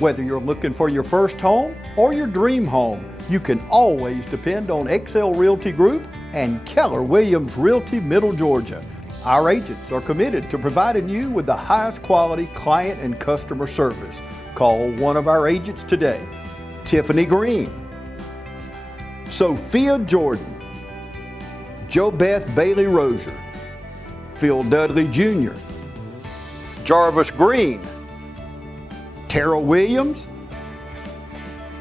Whether you're looking for your first home or your dream home, you can always depend on XL Realty Group and Keller Williams Realty Middle Georgia. Our agents are committed to providing you with the highest quality client and customer service. Call one of our agents today. Tiffany Green, Sophia Jordan, JoBeth Bailey Rozier, Phil Dudley Jr., Jarvis Green, Tara Williams,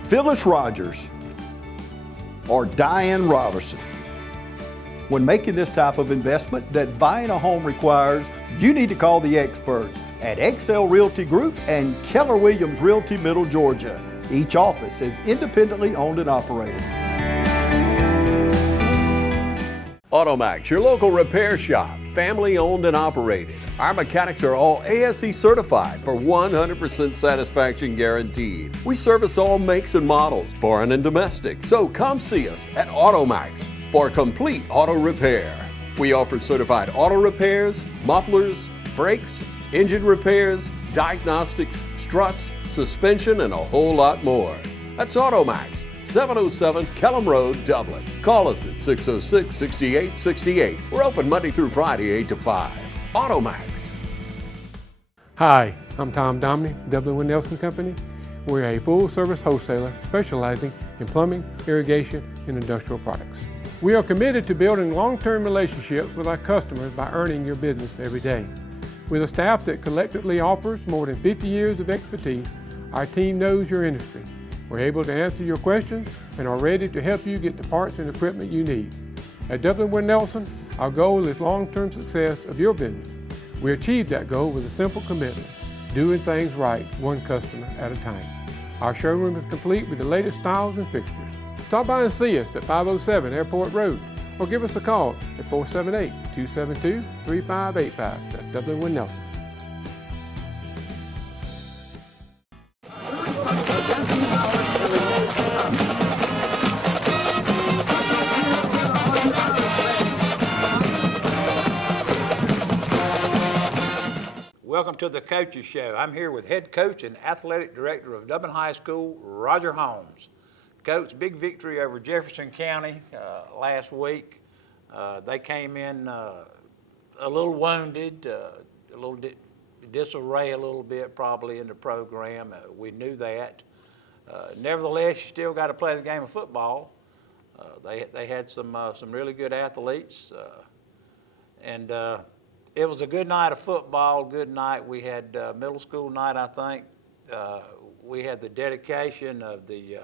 Phyllis Rogers, or Diane Robertson. When making this type of investment that buying a home requires, you need to call the experts at XL Realty Group and Keller Williams Realty Middle Georgia. Each office is independently owned and operated. Automax, your local repair shop, family owned and operated. Our mechanics are all ASE certified for 100% satisfaction guaranteed. We service all makes and models, foreign and domestic. So come see us at Automax for complete auto repair. We offer certified auto repairs, mufflers, brakes, engine repairs, diagnostics, struts, suspension, and a whole lot more. That's Automax, 707 Kellam Road, Dublin. Call us at 606-6868. We're open Monday through Friday, 8 to 5. Automax. Hi, I'm Tom Domney, Dublin with Nelson Company. We're a full-service wholesaler specializing in plumbing, irrigation, and industrial products. We are committed to building long-term relationships with our customers by earning your business every day. With a staff that collectively offers more than 50 years of expertise, our team knows your industry. We're able to answer your questions and are ready to help you get the parts and equipment you need. At Dublin with Nelson, our goal is long-term success of your business. We achieve that goal with a simple commitment, doing things right, one customer at a time. Our showroom is complete with the latest styles and fixtures. Stop by and see us at 507 Airport Road or give us a call at 478-272-3585. That's Dublin with Nelson. Welcome to the Coaches Show. I'm here with head coach and athletic director of Dublin High School, Roger Holmes. Coach, big victory over Jefferson County last week. They came in a little wounded, a little disarray a little bit probably in the program. We knew that. Nevertheless, you still got to play the game of football. They had some really good athletes, and it was a good night of football, good night. We had middle school night, I think. We had the dedication of the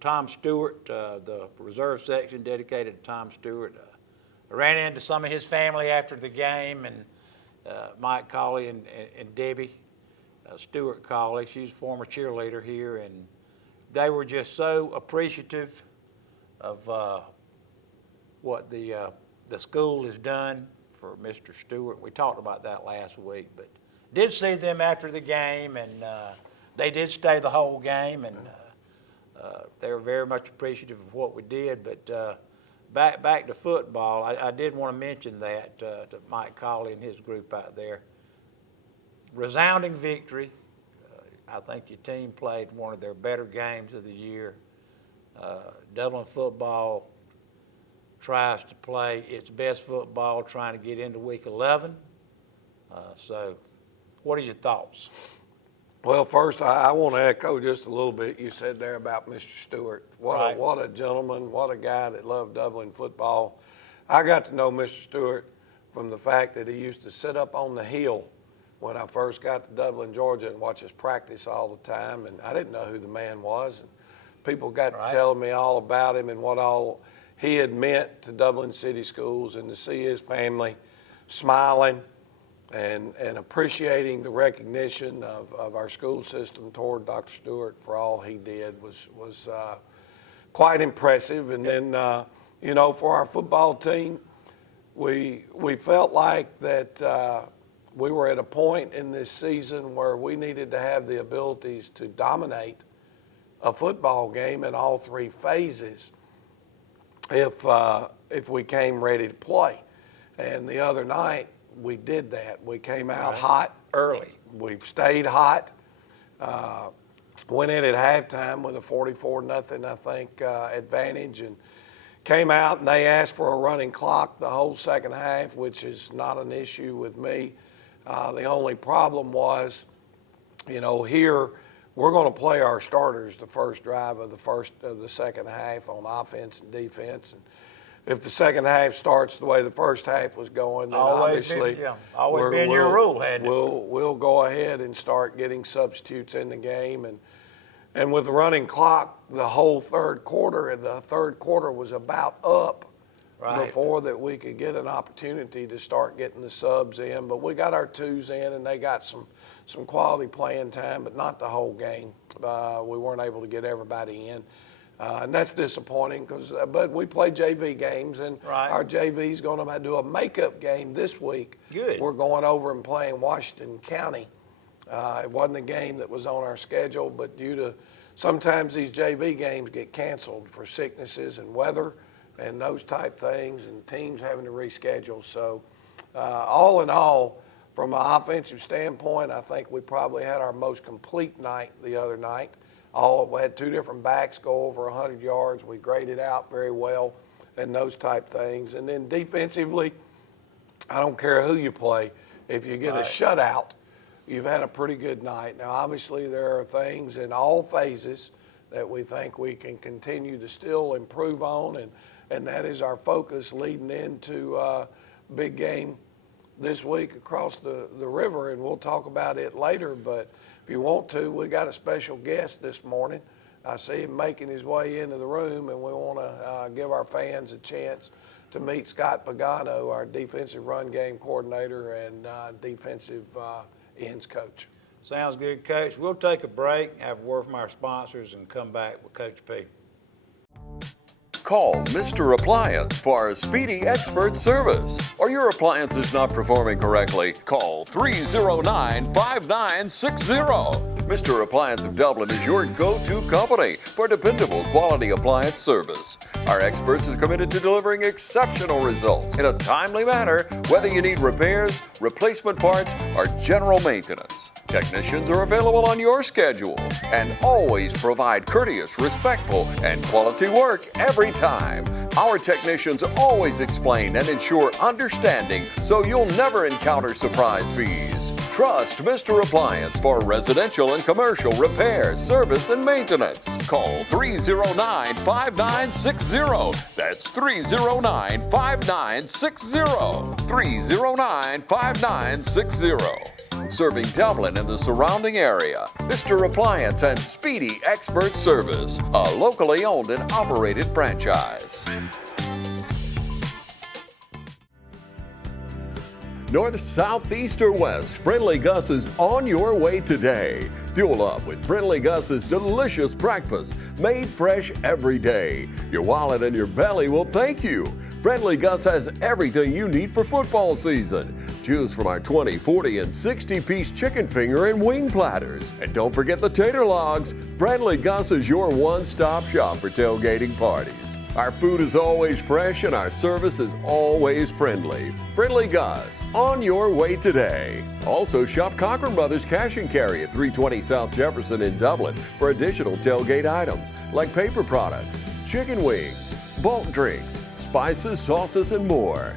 Tom Stewart, the reserve section dedicated to Tom Stewart. I ran into some of his family after the game, and Mike Colley and Debbie Stewart Colley. She's a former cheerleader here, and they were just so appreciative of what the school has done for Mr. Stewart. We talked about that last week, but did see them after the game, and they did stay the whole game, and they were very much appreciative of what we did. But back to football, I did want to mention that to Mike Colley and his group out there. Resounding victory. I think your team played one of their better games of the year. Dublin football tries to play its best football, trying to get into week 11. So what are your thoughts? Well, first, I want to echo just a little bit you said there about Mr. Stewart. What a gentleman, what a guy that loved Dublin football. I got to know Mr. Stewart from the fact that he used to sit up on the hill when I first got to Dublin, Georgia, and watch us practice all the time. And I didn't know who the man was. And people got to telling me all about him and what all he had meant to Dublin City Schools, and to see his family smiling and appreciating the recognition of our school system toward Dr. Stewart for all he did was quite impressive. And then, for our football team, we felt like that we were at a point in this season where we needed to have the abilities to dominate a football game in all three phases if we came ready to play. And the other night, we did that. We came out hot early. We stayed hot. Went in at halftime with a 44-0, I think, advantage, and came out and they asked for a running clock the whole second half, which is not an issue with me. The only problem was, here we're going to play our starters the first drive of the second half on offense and defense. And if the second half starts the way the first half was going, then obviously always been your rule, hadn't it? We'll go ahead and start getting substitutes in the game. And with the running clock, the whole third quarter, and the third quarter was about up before that we could get an opportunity to start getting the subs in. But we got our twos in, and they got some quality playing time, but not the whole game. We weren't able to get everybody in. And that's disappointing but we play JV games, and our JV is going to do a makeup game this week. Good. We're going over and playing Washington County. It wasn't a game that was on our schedule, but due to sometimes these JV games get canceled for sicknesses and weather and those type things, and teams having to reschedule. So all in all, from an offensive standpoint, I think we probably had our most complete night the other night. We had two different backs go over 100 yards. We graded out very well and those type things. And then defensively, I don't care who you play. If you get a shutout, you've had a pretty good night. Now, obviously, there are things in all phases that we think we can continue to still improve on, and that is our focus leading into big game this week across the river, and we'll talk about it later. But if you want to, we got a special guest this morning. I see him making his way into the room, and we want to give our fans a chance to meet Scott Pagano, our defensive run game coordinator and defensive ends coach. Sounds good, Coach. We'll take a break, have a word from our sponsors, and come back with Coach P. Call Mr. Appliance for a speedy expert service. Are your appliances not performing correctly? Call 309-5960. Mr. Appliance of Dublin is your go-to company for dependable quality appliance service. Our experts are committed to delivering exceptional results in a timely manner, whether you need repairs, replacement parts, or general maintenance. Technicians are available on your schedule and always provide courteous, respectful, and quality work every time. Our technicians always explain and ensure understanding so you'll never encounter surprise fees. Trust Mr. Appliance for residential and commercial repair, service, and maintenance. Call 309-5960. That's 309-5960. 309-5960. Serving Dublin and the surrounding area. Mr. Appliance and Speedy Expert Service, a locally owned and operated franchise. North, south, east, or west, Friendly Gus is on your way today. Fuel up with Friendly Gus's delicious breakfast, made fresh every day. Your wallet and your belly will thank you. Friendly Gus has everything you need for football season. Choose from our 20, 40, and 60-piece chicken finger and wing platters. And don't forget the tater logs. Friendly Gus is your one-stop shop for tailgating parties. Our food is always fresh and our service is always friendly. Friendly Gus, on your way today. Also shop Cochran Brothers Cash and Carry at 320 South Jefferson in Dublin for additional tailgate items like paper products, chicken wings, bulk drinks, spices, sauces, and more.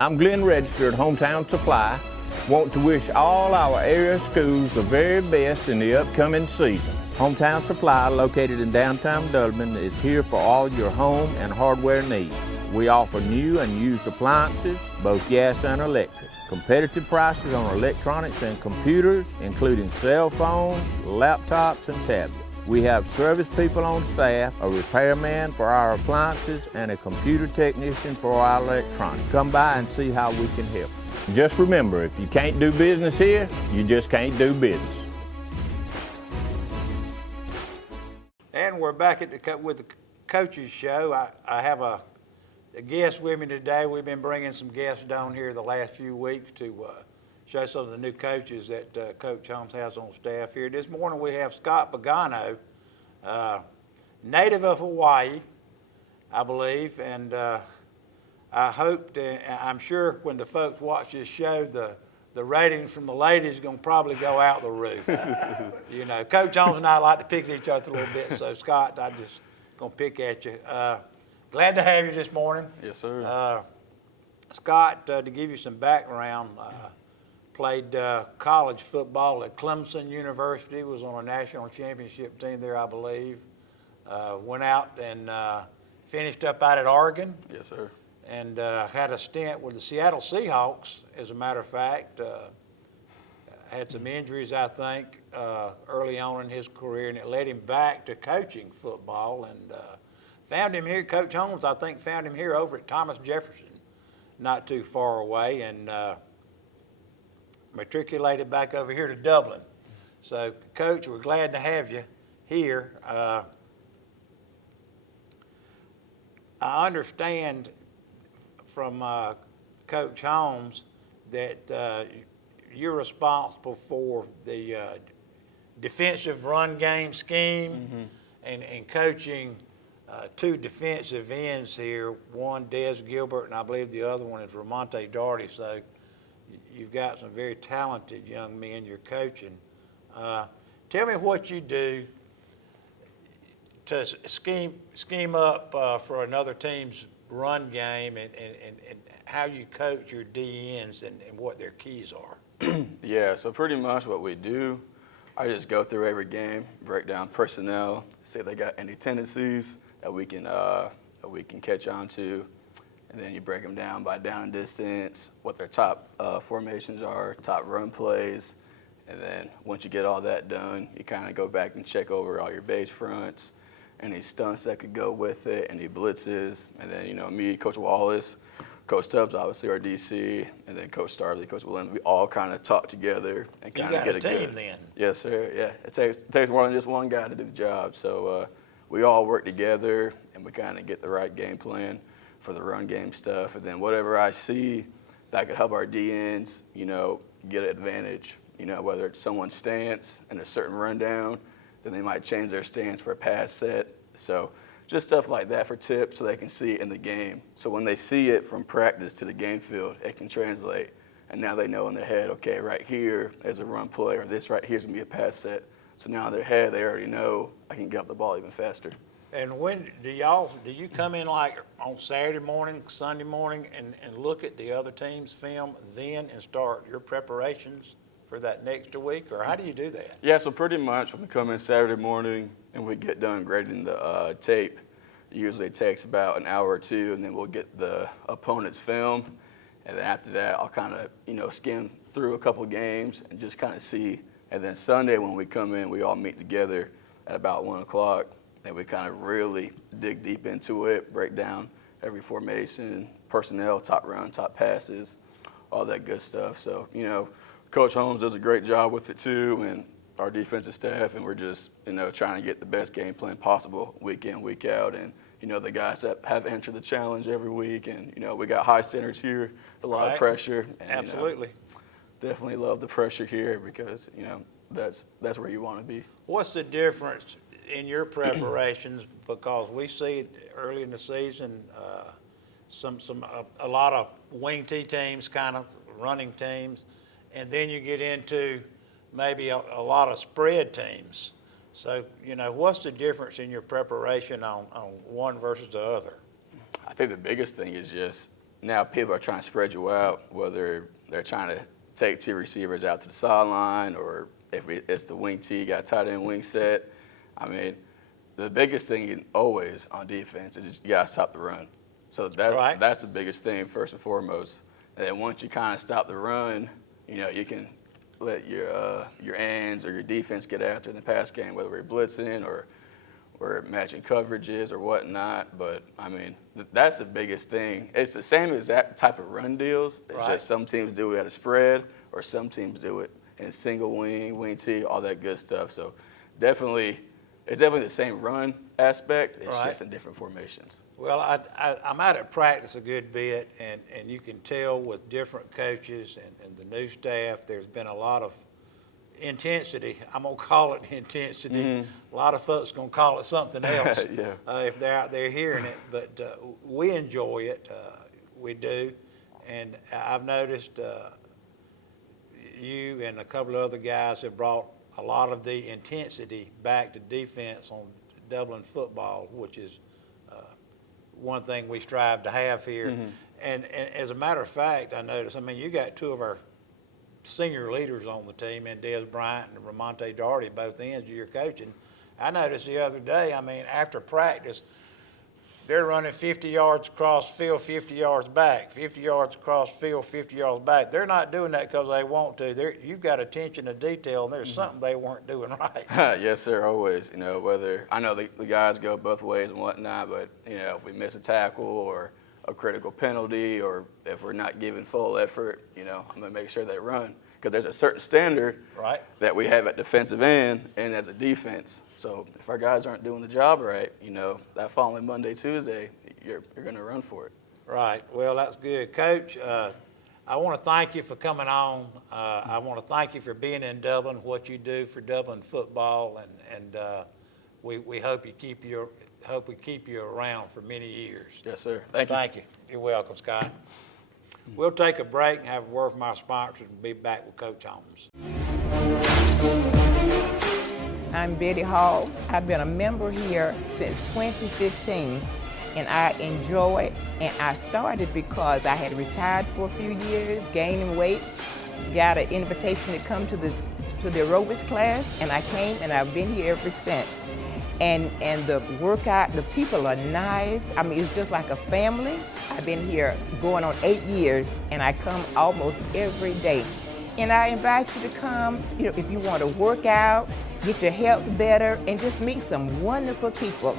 I'm Glenn Register at Hometown Supply. Want to wish all our area schools the very best in the upcoming season. Hometown Supply, located in downtown Dublin, is here for all your home and hardware needs. We offer new and used appliances, both gas and electric. Competitive prices on electronics and computers, including cell phones, laptops, and tablets. We have service people on staff, a repairman for our appliances, and a computer technician for our electronics. Come by and see how we can help. Just remember, if you can't do business here, you just can't do business. And we're back with the Coaches Show. I have a guest with me today. We've been bringing some guests down here the last few weeks to show some of the new coaches that Coach Holmes has on staff here. This morning we have Scott Pagano, native of Hawaii, I believe, and I hope, I'm sure when the folks watch this show, the the ratings from the ladies are going to probably go out the roof. You know, Coach Holmes and I like to pick at each other a little bit, so Scott, I just going to pick at you. Glad to have you this morning. Yes, sir. Scott, to give you some background, played college football at Clemson University, was on a national championship team there, I believe. Went out and finished up out at Oregon. Yes, sir. And had a stint with the Seattle Seahawks, as a matter of fact. Had some injuries, I think, early on in his career, and it led him back to coaching football. And found him here, Coach Holmes, I think, found him here over at Thomas Jefferson, not too far away, and matriculated back over here to Dublin. So, Coach, we're glad to have you here. I understand from Coach Holmes that you're responsible for the defensive run game scheme and coaching two defensive ends here, one Des Gilbert and I believe the other one is Ramonte Doherty. So you've got some very talented young men you're coaching. Tell me what you do to scheme up for another team's run game and how you coach your DNs and what their keys are. Yeah, so pretty much what we do, I just go through every game, break down personnel, see if they got any tendencies that we can catch on to, and then you break them down by down and distance, what their top formations are, top run plays, and then once you get all that done, you kind of go back and check over all your base fronts, any stunts that could go with it, any blitzes, and then, you know, me, Coach Wallace, Coach Tubbs, obviously our DC, and then Coach Starley, Coach Williams, we all kind of talk together and kind of get a team good. Then. Yes, sir. Yeah, it takes more than just one guy to do the job. So we all work together and we kind of get the right game plan for the run game stuff. And then whatever I see that could help our DNs, you know, get an advantage. You know, whether it's someone's stance in a certain rundown, then they might change their stance for a pass set. So just stuff like that for tips so they can see it in the game. So when they see it from practice to the game field, it can translate. And now they know in their head, okay, right here is a run play, or this right here is going to be a pass set. So now in their head, they already know I can get up the ball even faster. And when do you come in like on Saturday morning, Sunday morning, and look at the other team's film then and start your preparations for that next week, or how do you do that? Yeah, so pretty much when we come in Saturday morning and we get done grading the tape, usually it takes about an hour or two, and then we'll get the opponent's film. And then after that, I'll kind of, you know, skim through a couple games and just kind of see. And then Sunday when we come in, we all meet together at about 1 o'clock, and we kind of really dig deep into it, break down every formation, personnel, top run, top passes, all that good stuff. So, you know, Coach Holmes does a great job with it too, and our defensive staff, and we're just, you know, trying to get the best game plan possible week in, week out. And, you know, the guys that have entered the challenge every week, and, you know, we got high centers here, a lot of pressure. And, Absolutely. You know, definitely love the pressure here because, you know, that's where you want to be. What's the difference in your preparations? Because we see it early in the season, a lot of wing T teams, kind of running teams, and then you get into maybe a lot of spread teams. So, you know, what's the difference in your preparation on one versus the other? I think the biggest thing is just now people are trying to spread you out, whether they're trying to take two receivers out to the sideline or if it's the wing T, got tight end wing set. I mean, the biggest thing always on defense is you got to stop the run. So that's the biggest thing first and foremost. And then once you kind of stop the run, you know, you can let your ends or your defense get after in the pass game, whether we're blitzing or matching coverages or whatnot. But, I mean, that's the biggest thing. It's the same as that type of run deals. It's just some teams do it at a spread or some teams do it in single wing, wing T, all that good stuff. So it's definitely the same run aspect. It's just in different formations. Well, I'm out at practice a good bit, and you can tell with different coaches and the new staff, there's been a lot of intensity. I'm going to call it intensity. Mm-hmm. A lot of folks going to call it something else if they're out there hearing it. But we enjoy it. We do. And I've noticed you and a couple of other guys have brought a lot of the intensity back to defense on Dublin football, which is one thing we strive to have here. And as a matter of fact, I noticed, I mean, you got two of our senior leaders on the team, and Des Bryant and Ramonte Doherty, both ends of your coaching. I noticed the other day, I mean, after practice, they're running 50 yards across the field, 50 yards back, 50 yards across the field, 50 yards back. They're not doing that because they want to. You've got attention to detail, and there's something they weren't doing right. Yes, sir, always. You know, whether, I know the guys go both ways and whatnot, but, you know, if we miss a tackle or a critical penalty, or if we're not giving full effort, you know, I'm going to make sure they run. Because there's a certain standard that we have at defensive end and as a defense. So if our guys aren't doing the job right, you know, that following Monday, Tuesday, you're going to run for it. Right. Well, that's good. Coach, I want to thank you for coming on. I want to thank you for being in Dublin, what you do for Dublin football, and we hope we keep you around for many years. Yes, sir. Thank you. Thank you. You're welcome, Scott. We'll take a break and have a word from our sponsors and be back with Coach Holmes. I'm Betty Hall. I've been a member here since 2015, and I enjoy it. And I started because I had retired for a few years, gaining weight, got an invitation to come to the aerobics class, and I came, and I've been here ever since. And the workout, the people are nice. I mean, it's just like a family. I've been here going on 8 years, and I come almost every day. And I invite you to come, you know, if you want to work out, get your health better, and just meet some wonderful people.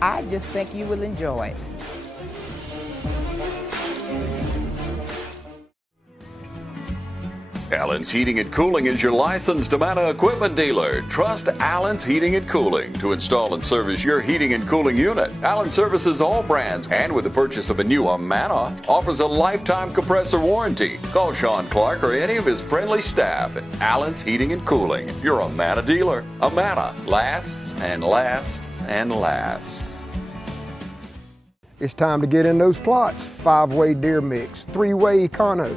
I just think you will enjoy it. Allen's Heating and Cooling is your licensed Amana equipment dealer. Trust Allen's Heating and Cooling to install and service your heating and cooling unit. Allen services all brands, and with the purchase of a new Amana, offers a lifetime compressor warranty. Call Sean Clark or any of his friendly staff at Allen's Heating and Cooling, your Amana dealer. Amana lasts and lasts and lasts. It's time to get in those plots. 5-way deer mix, 3-way econo,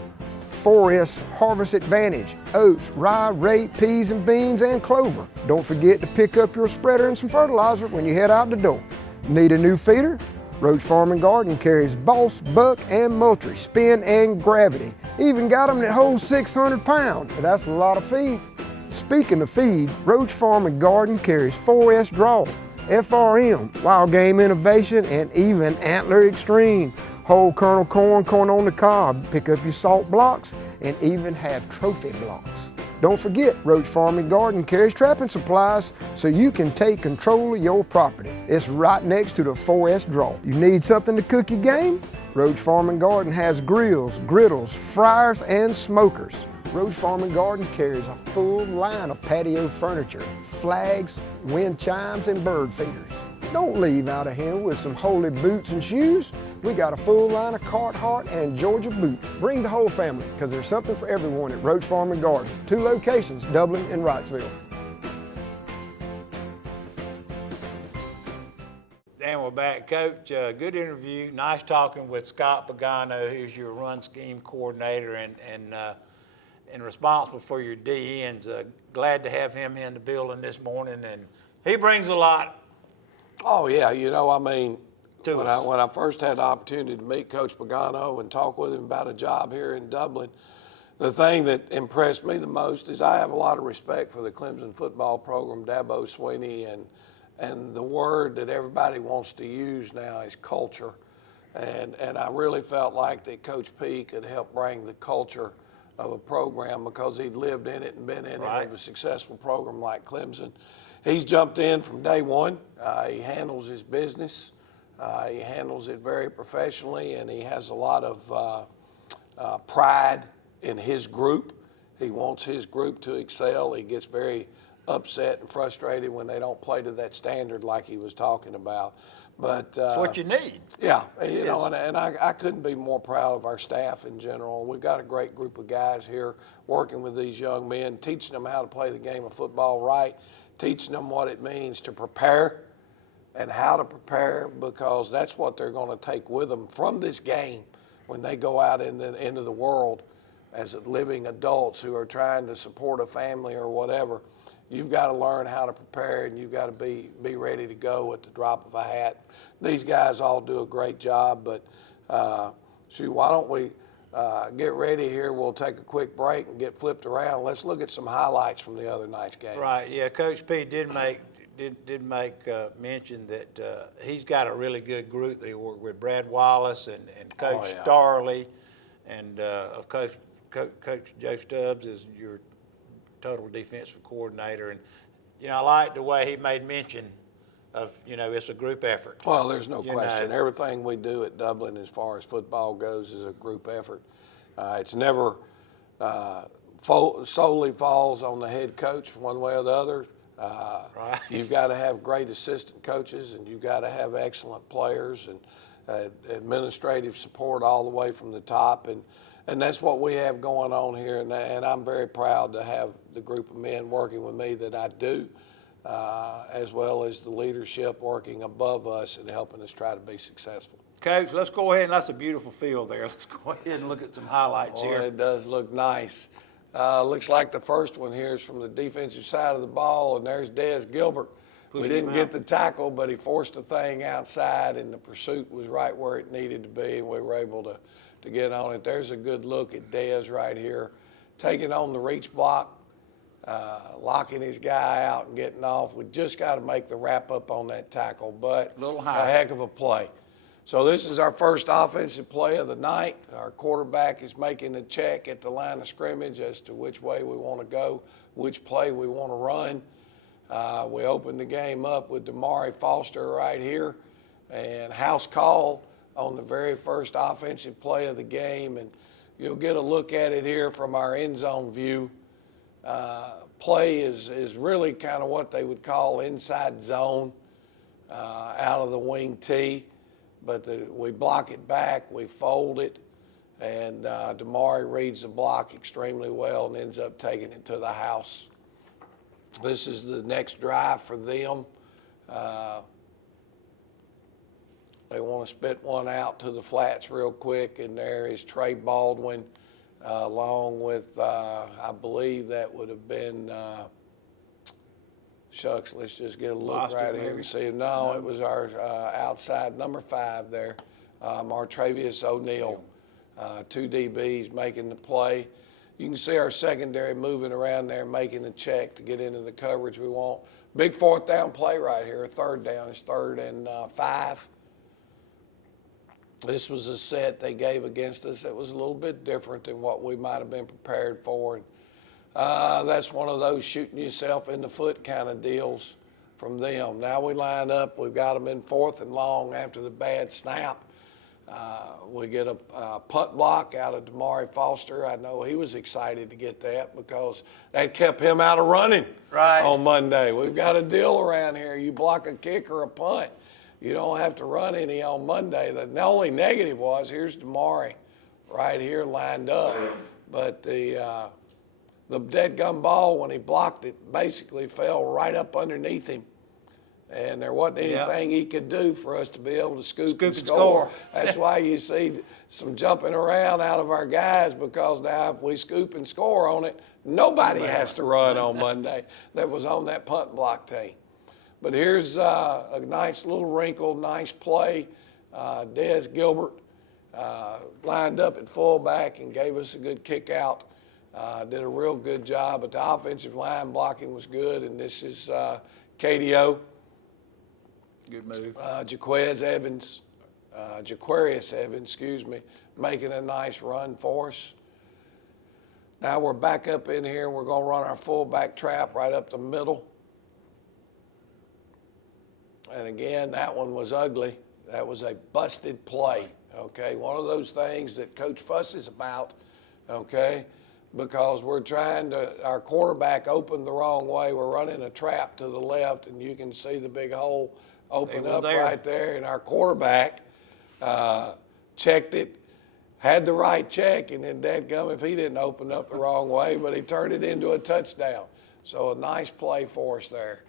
4S Harvest Advantage, oats, rye, rape, peas and beans, and clover. Don't forget to pick up your spreader and some fertilizer when you head out the door. Need a new feeder? Roach Farm and Garden carries Boss, Buck, and Moultrie, Spin, and Gravity. Even got them that hold 600 pounds. That's a lot of feed. Speaking of feed, Roach Farm and Garden carries 4S Draw, FRM, Wild Game Innovation, and even Antler Extreme. Whole kernel corn, corn on the cob, pick up your salt blocks, and even have trophy blocks. Don't forget, Roach Farm and Garden carries trapping supplies so you can take control of your property. It's right next to the 4S Draw. You need something to cook your game? Roach Farm and Garden has grills, griddles, fryers, and smokers. Roach Farm and Garden carries a full line of patio furniture, flags, wind chimes, and bird feeders. Don't leave out of here with some holy boots and shoes. We got a full line of Carhartt and Georgia boots. Bring the whole family, because there's something for everyone at Roach Farm and Garden. 2 locations, Dublin and Wrightsville. Dan, we're back. Coach, good interview. Nice talking with Scott Pagano, who's your run scheme coordinator and responsible for your DNs. Glad to have him in the building this morning, and he brings a lot. Oh, yeah, you know, I mean, when I first had the opportunity to meet Coach Pagano and talk with him about a job here in Dublin, the thing that impressed me the most is I have a lot of respect for the Clemson football program, Dabo Swinney, and the word that everybody wants to use now is culture. And I really felt like that Coach P could help bring the culture of a program because he'd lived in it and been in it of a successful program like Clemson. He's jumped in from day one. He handles his business. He handles it very professionally, and he has a lot of pride in his group. He wants his group to excel. He gets very upset and frustrated when they don't play to that standard like he was talking about. But it's what you need. Yeah, you know, and I couldn't be more proud of our staff in general. We've got a great group of guys here working with these young men, teaching them how to play the game of football right, teaching them what it means to prepare and how to prepare, because that's what they're going to take with them from this game when they go out into the world. as living adults who are trying to support a family or whatever, you've got to learn how to prepare, and you've got to be ready to go at the drop of a hat. These guys all do a great job, but shoot, why don't we get ready here? We'll take a quick break and get flipped around. Let's look at some highlights from the other night's game. Right, yeah, Coach P did make mention that he's got a really good group that he worked with, Brad Wallace and Coach Starley, and of Coach Joe Stubbs is your total defensive coordinator. And, you know, I like the way he made mention of, you know, it's a group effort. Well, there's no question. Everything we do at Dublin as far as football goes is a group effort. It's never solely falls on the head coach one way or the other. Right. You've got to have great assistant coaches, and you've got to have excellent players and administrative support all the way from the top. And that's what we have going on here, and I'm very proud to have the group of men working with me that I do, as well as the leadership working above us and helping us try to be successful. Coach, let's go ahead, and that's a beautiful field there. Let's go ahead and look at some highlights here. It does look nice. Looks like the first one here is from the defensive side of the ball, and there's Des Gilbert. We didn't get the tackle, but he forced the thing outside, and the pursuit was right where it needed to be, and we were able to get on it. There's a good look at Des right here, taking on the reach block, locking his guy out and getting off. We just got to make the wrap up on that tackle, but a heck of a play. So this is our first offensive play of the night. Our quarterback is making a check at the line of scrimmage as to which way we want to go, which play we want to run. We opened the game up with Damari Foster right here, and house call on the very first offensive play of the game, and you'll get a look at it here from our end zone view. Play is really kind of what they would call inside zone out of the wing tee, but we block it back, we fold it, and Damari reads the block extremely well and ends up taking it to the house. This is the next drive for them. They want to spit one out to the flats real quick, and there is Trey Baldwin along with, I believe that would have been, shucks, let's just get a look right here and see. No, it was our outside number 5 there, Martravius O'Neal. 2 DBs making the play. You can see our secondary moving around there, making the check to get into the coverage we want. Big 4th down play right here. 3rd down is 3rd and 5. This was a set they gave against us that was a little bit different than what we might have been prepared for. And that's one of those shooting yourself in the foot kind of deals from them. Now we line up. We've got them in 4th and long after the bad snap. We get a punt block out of Damari Foster. I know he was excited to get that because that kept him out of running on Monday. We've got a deal around here. You block a kick or a punt, you don't have to run any on Monday. The only negative was here's Damari right here lined up, but the deadgum ball, when he blocked it, basically fell right up underneath him. And there wasn't anything he could do for us to be able to scoop and score. That's why you see some jumping around out of our guys, because now if we scoop and score on it, nobody has to run on Monday that was on that punt block team. But here's a nice little wrinkle, nice play. Des Gilbert lined up at fullback and gave us a good kick out. Did a real good job, but the offensive line blocking was good, and this is KDO. Good move. Jaquarius Evans, making a nice run for us. Now we're back up in here. We're going to run our fullback trap right up the middle. And again, that one was ugly. That was a busted play, okay? One of those things that Coach fusses about, okay? Because we're trying to, our quarterback opened the wrong way. We're running a trap to the left, and you can see the big hole open up right there. And our quarterback checked it, had the right check, and then dadgum if he didn't open up the wrong way, but he turned it into a touchdown. So a nice play for us there.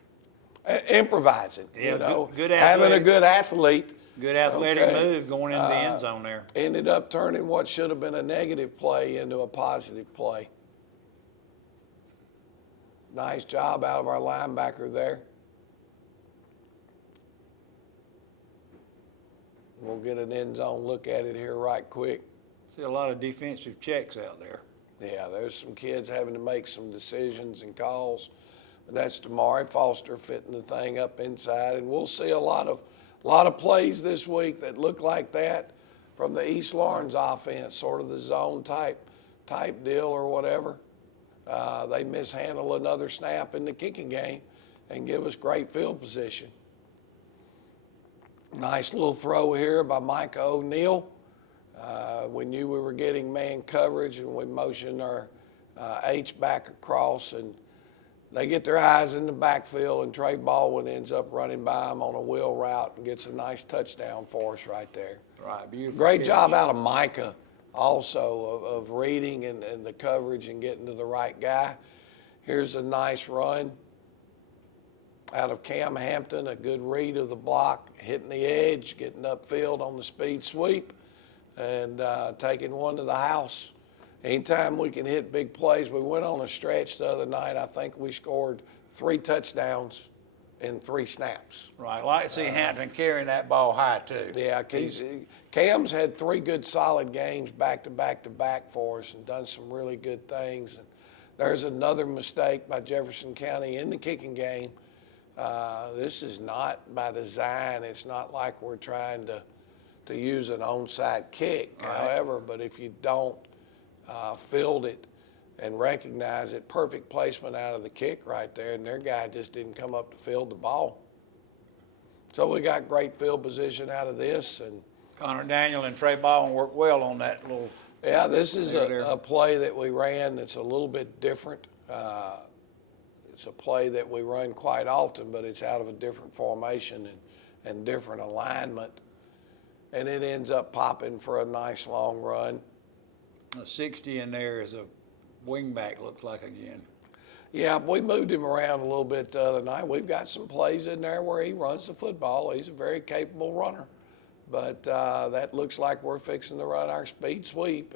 Improvising, Yeah, you know. good having a good athlete Good athletic Okay. move going into the end zone there. Ended up turning what should have been a negative play into a positive play. Nice job out of our linebacker there. We'll get an end zone look at it here right quick. See a lot of defensive checks out there. Yeah, there's some kids having to make some decisions and calls. But that's Damari Foster fitting the thing up inside. And we'll see a lot of plays this week that look like that from the East Lawrence offense, sort of the zone type deal or whatever. They mishandle another snap in the kicking game and give us great field position. Nice little throw here by Micah O'Neal. We knew we were getting man coverage, and we motioned our H back across, and they get their eyes in the backfield, and Trey Baldwin ends up running by them on a wheel route and gets a nice touchdown for us right there. Right, beautiful. Great catch. job out of Micah also of reading and the coverage and getting to the right guy. Here's a nice run out of Cam Hampton, a good read of the block, hitting the edge, getting upfield on the speed sweep, and taking one to the house. Anytime we can hit big plays, we went on a stretch the other night. I think we scored 3 touchdowns in 3 snaps. Right, I like to see Hampton carrying that ball high too. Yeah, Cam's had 3 good solid games back to back for us and done some really good things. And there's another mistake by Jefferson County in the kicking game. This is not by design. It's not like we're trying to use an onside kick. Right. However, but if you don't field it and recognize it, perfect placement out of the kick right there, and their guy just didn't come up to field the ball. So we got great field position out of this. And Connor Daniel and Trey Baldwin worked well on that little. yeah, this is There. a play that we ran that's a little bit different. It's a play that we run quite often, but it's out of a different formation and different alignment. And it ends up popping for a nice long run. A 60 in there is a wingback, looks like again. Yeah, we moved him around a little bit the other night. We've got some plays in there where he runs the football. He's a very capable runner. But that looks like we're fixing to run our speed sweep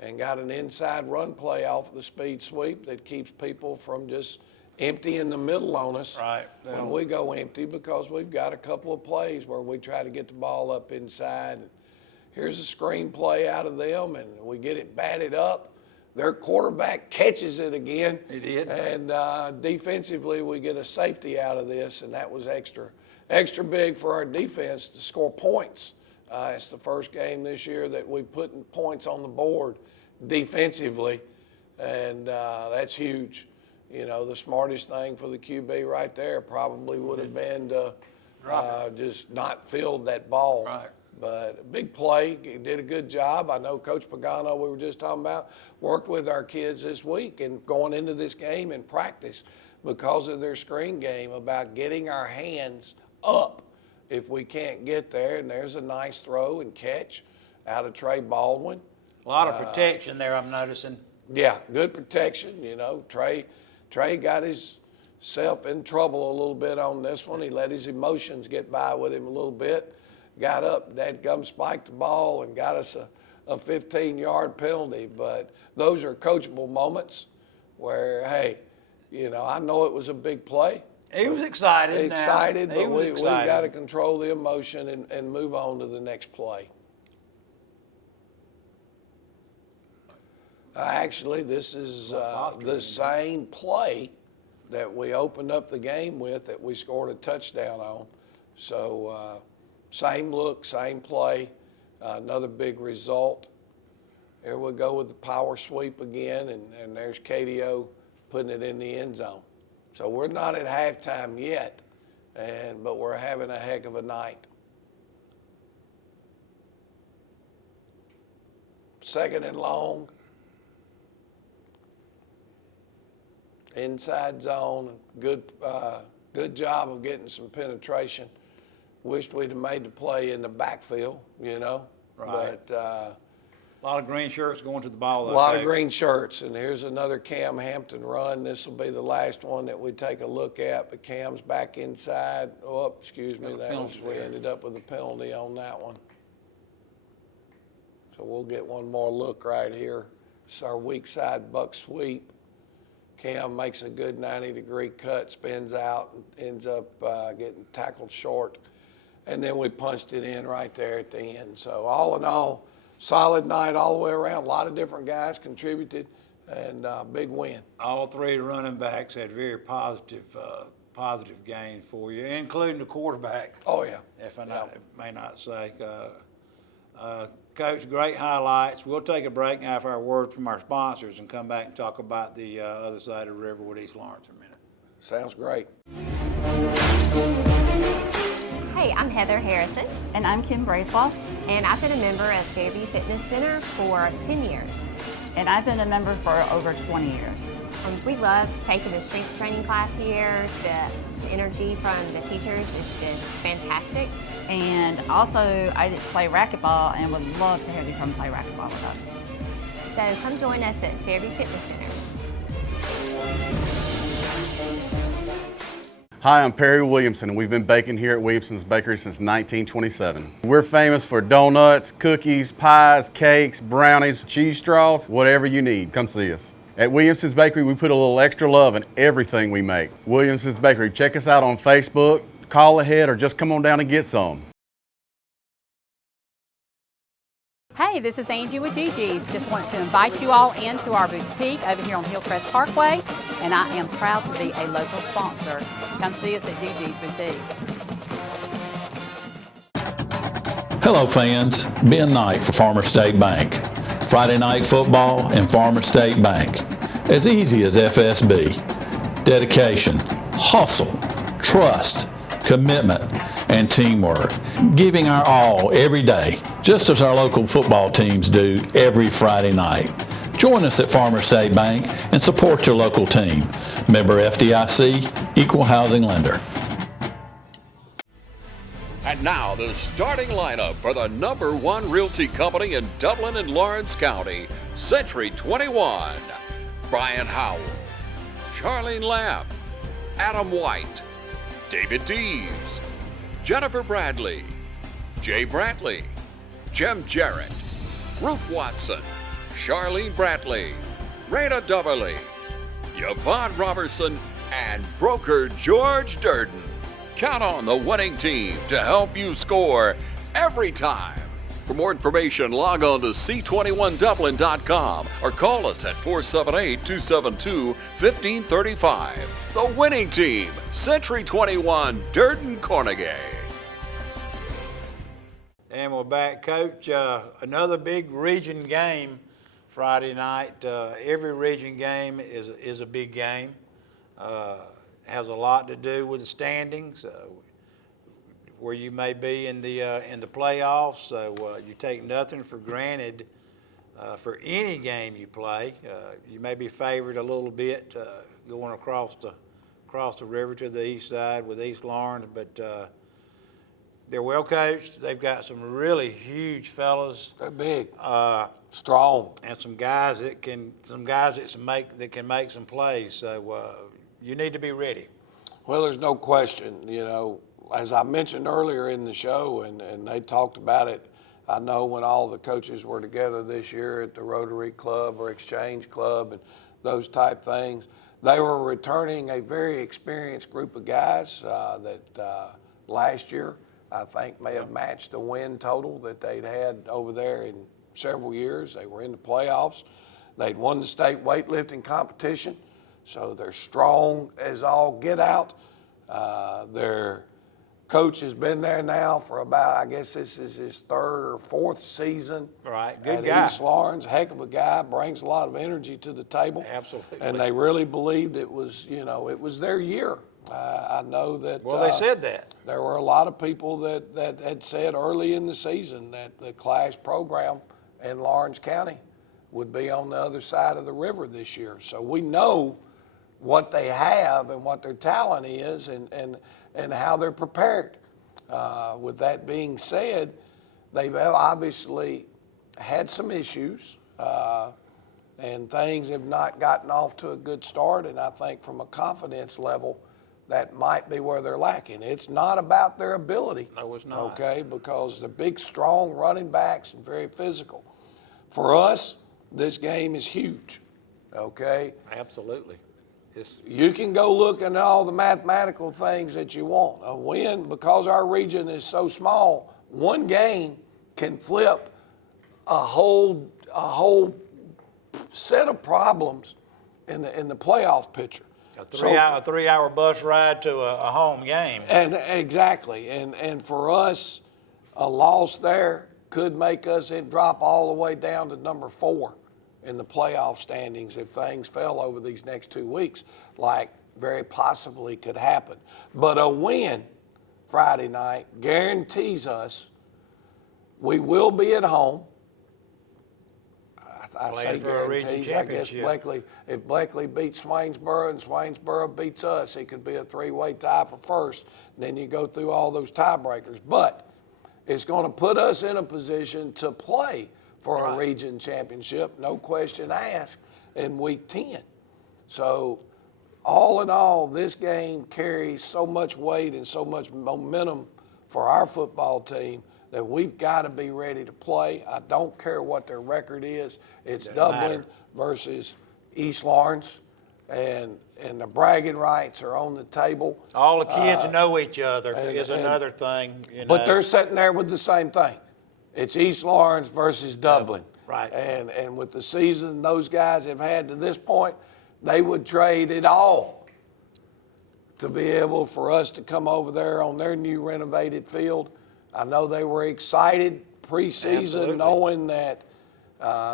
and got an inside run play off of the speed sweep that keeps people from just emptying the middle on us. Right. When we go empty, because we've got a couple of plays where we try to get the ball up inside. Here's a screen play out of them, and we get it batted up. Their quarterback catches it again. He did. And defensively, we get a safety out of this, and that was extra big for our defense to score points. It's the first game this year that we've put points on the board defensively, and that's huge. You know, the smartest thing for the QB right there probably would have been to just not field that ball. Right. But a big play, he did a good job. I know Coach Pagano, we were just talking about, worked with our kids this week and going into this game in practice because of their screen game about getting our hands up if we can't get there. And there's a nice throw and catch out of Trey Baldwin. A lot of protection there, I'm noticing. Yeah, good protection. You know, Trey got himself in trouble a little bit on this one. He let his emotions get by with him a little bit. Got up, dadgum spiked the ball and got us a 15-yard penalty. But those are coachable moments where, hey, you know, I know it was a big play. He was excited. Excited, now. but we've got to control the emotion and move on to the next play. Actually, this is the same play that we opened up the game with that we scored a touchdown on. So same look, same play, another big result. Here we go with the power sweep again, and there's KDO putting it in the end zone. So we're not at halftime yet, but we're having a heck of a night. Second and long. Inside zone, good job of getting some penetration. Wished we'd have made the play in the backfield, you know. Right. But A lot of green shirts going to the ball, though, A lot Coach. of green shirts, and here's another Cam Hampton run. This will be the last one that we take a look at, but Cam's back inside. Oh, excuse me, we ended up with a penalty on that one. So we'll get one more look right here. It's our weak side buck sweep. Cam makes a good 90-degree cut, spins out, and ends up getting tackled short. And then we punched it in right there at the end. So all in all, solid night all the way around. A lot of different guys contributed, and big win. All three running backs had very positive gains for you, including the quarterback. Oh, yeah. If I may not say. Coach, great highlights. We'll take a break now for our word from our sponsors and come back and talk about the other side of the river with East Lawrence in a minute. Sounds great. Hey, I'm Heather Harrison. And I'm Kim Bracewell. And I've been a member of Fairview Fitness Center for 10 years. And I've been a member for over 20 years. We love taking the strength training class here. The energy from the teachers is just fantastic. And also, I play racquetball and would love to have you come play racquetball with us. So come join us at Fairview Fitness Center. Hi, I'm Perry Williamson, and we've been baking here at Williamson's Bakery since 1927. We're famous for donuts, cookies, pies, cakes, brownies, cheese straws, whatever you need. Come see us. At Williamson's Bakery, we put a little extra love in everything we make. Williamson's Bakery, check us out on Facebook, call ahead, or just come on down and get some. Hey, this is Angie with Gigi's. Just wanted to invite you all into our boutique over here on Hillcrest Parkway, and I am proud to be a local sponsor. Come see us at Gigi's Boutique. Hello fans, Ben Knight for Farmer State Bank. Friday night football and Farmer State Bank. As easy as FSB. Dedication, hustle, trust, commitment, and teamwork. Giving our all every day, just as our local football teams do every Friday night. Join us at Farmer State Bank and support your local team. Member FDIC, Equal Housing Lender. And now the starting lineup for the #1 realty company in Dublin and Lawrence County, Century 21. Brian Howell, Charlene Lamb, Adam White, David Deves, Jennifer Bradley, Jay Brantley, Jim Jarrett, Ruth Watson, Charlene Brantley, Raina Duberly, Yvonne Robertson, and broker George Durden. Count on the winning team to help you score every time. For more information, log on to c21dublin.com or call us at 478-272-1535. The winning team, Century 21, Durden Cornegay. And we're back, Coach. Another big region game Friday night. Every region game is a big game. Has a lot to do with the standings, where you may be in the playoffs. So you take nothing for granted for any game you play. You may be favored a little bit going across the river to the east side with East Lawrence, but they're well coached. They've got some really huge fellas. They're big, strong, and some guys that can make some plays. So you need to be ready. Well, there's no question. You know, as I mentioned earlier in the show, and they talked about it. I know when all the coaches were together this year at the Rotary Club or Exchange Club and those type things, they were returning a very experienced group of guys that last year I think may have matched the win total that they'd had over there in several years. They were in the playoffs. They'd won the state weightlifting competition, so they're strong as all get out. Their coach has been there now for about, I guess this is his third or fourth season. Right, good at guy. East Lawrence, heck of a guy, brings a lot of energy to the table. Absolutely. And they really believed it was, it was their year. I know that. Well, they said that. There were a lot of people that had said early in the season that the Clash program in Lawrence County would be on the other side of the river this year. So we know what they have and what their talent is and how they're prepared. With that being said, they've obviously had some issues, and things have not gotten off to a good start, and I think from a confidence level, that might be where they're lacking. It's not about their ability. No, it's not. Okay, because they're big, strong running backs and very physical. For us, this game is huge, okay? Absolutely. You can go look at all the mathematical things that you want. A win, because our region is so small, one game can flip a whole set of problems in the playoff picture. A three-hour bus ride to a home game. And exactly, and for us, a loss there could make us drop all the way down to number 4 in the playoff standings if things fell over these next 2 weeks, like very possibly could happen. But a win Friday night guarantees us we will be at home. I say guarantees. I guess if Blakely beats Swainsboro and Swainsboro beats us, it could be a 3-way tie for first. And then you go through all those tiebreakers. But it's going to put us in a position to play for a region championship, no question asked, in week 10. So all in all, this game carries so much weight and so much momentum for our football team that we've got to be ready to play. I don't care what their record is. It's Dublin versus East Lawrence, and the bragging rights are on the table. All the kids know each other is another thing. You know. But they're sitting there with the same thing. It's East Lawrence versus Dublin. Right. And with the season those guys have had to this point, they would trade it all to be able for us to come over there on their new renovated field. I know they were excited preseason knowing that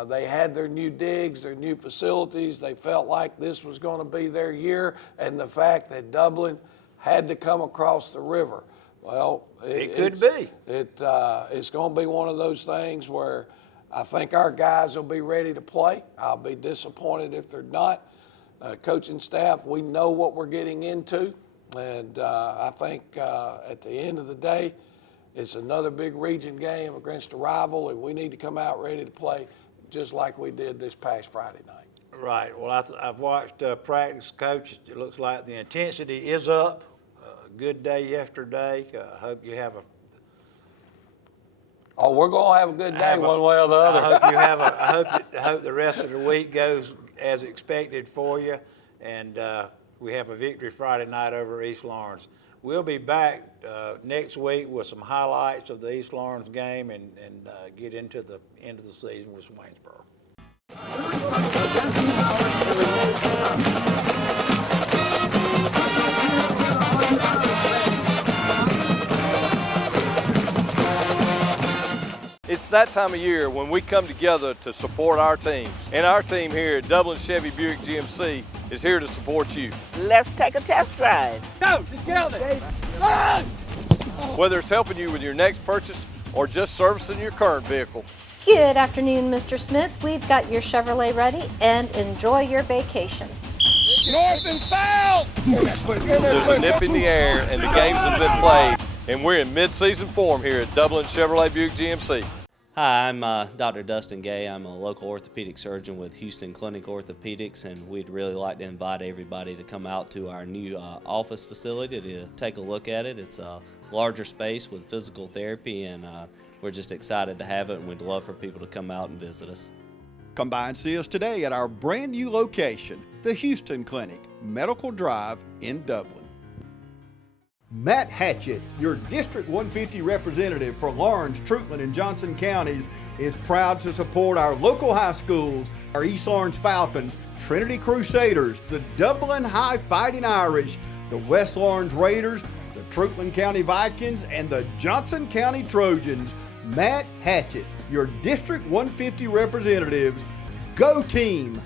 they had their new digs, their new facilities. They felt like this was going to be their year, and the fact that Dublin had to come across the river. Well, it could be. It's going to be one of those things where I think our guys will be ready to play. I'll be disappointed if they're not. Coaching staff, we know what we're getting into, and I think at the end of the day, it's another big region game against a rival, and we need to come out ready to play just like we did this past Friday night. Right. Well, I've watched practice, Coach. It looks like the intensity is up. Good day yesterday. I hope you have a. Oh, we're gonna have a good day one way or the other. I hope you have I hope the rest of the week goes as expected for you, and we have a victory Friday night over East Lawrence. We'll be back next week with some highlights of the East Lawrence game and get into the end of the season with Swainsboro. It's that time of year when we come together to support our teams. And our team here at Dublin Chevy Buick GMC is here to support you. Let's take a test drive. Go, just get out there. Whether it's helping you with your next purchase or just servicing your current vehicle. Good afternoon, Mr. Smith. We've got your Chevrolet ready, and enjoy your vacation. North and south! There's a nip in the air and the games have been played, and we're in mid-season form here at Dublin Chevrolet Buick GMC. Hi, I'm Dr. Dustin Gay. I'm a local orthopedic surgeon with Houston Clinic Orthopedics, and we'd really like to invite everybody to come out to our new office facility to take a look at it. It's a larger space with physical therapy, and we're just excited to have it, and we'd love for people to come out and visit us. Come by and see us today at our brand new location, the Houston Clinic, Medical Drive in Dublin. Matt Hatchett, your District 150 representative for Lawrence, Truitland, and Johnson counties, is proud to support our local high schools, our East Lawrence Falcons, Trinity Crusaders, the Dublin High Fighting Irish, the West Lawrence Raiders, the Truitland County Vikings, and the Johnson County Trojans. Matt Hatchett, your District 150 representatives. Go team!